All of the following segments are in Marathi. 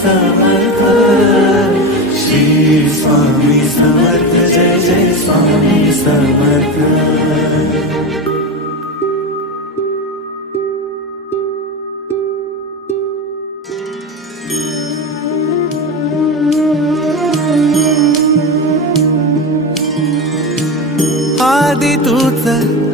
समर्थ। श्री स्वामी समर्थ जय जय स्वामी समर्थ। आदि तूच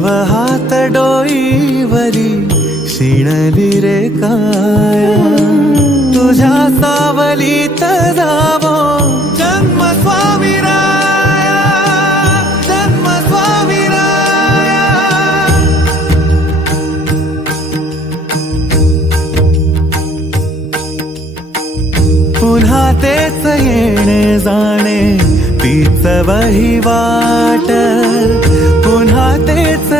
ठेव हात डोईवरी शिणली रे काया? तुझ्या सावलीत जावो. जन्म स्वामीराया जन्म स्वामीराया. पुन्हा तेच येणे जाणे तीच पुन्हा तेच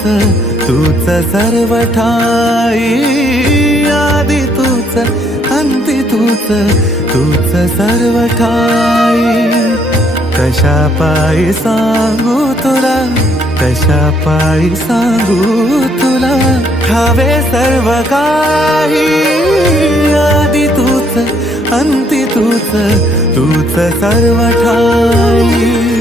तूच तूच सर्व ठाई. आदि तूच अंती तूच तूच सर्व ठाई. कशा पायी सांगू तुला कशा पायी सांगू तुला? ठावे सर्व काही. आदि तूच अंती तूच तूच सर्व ठाई.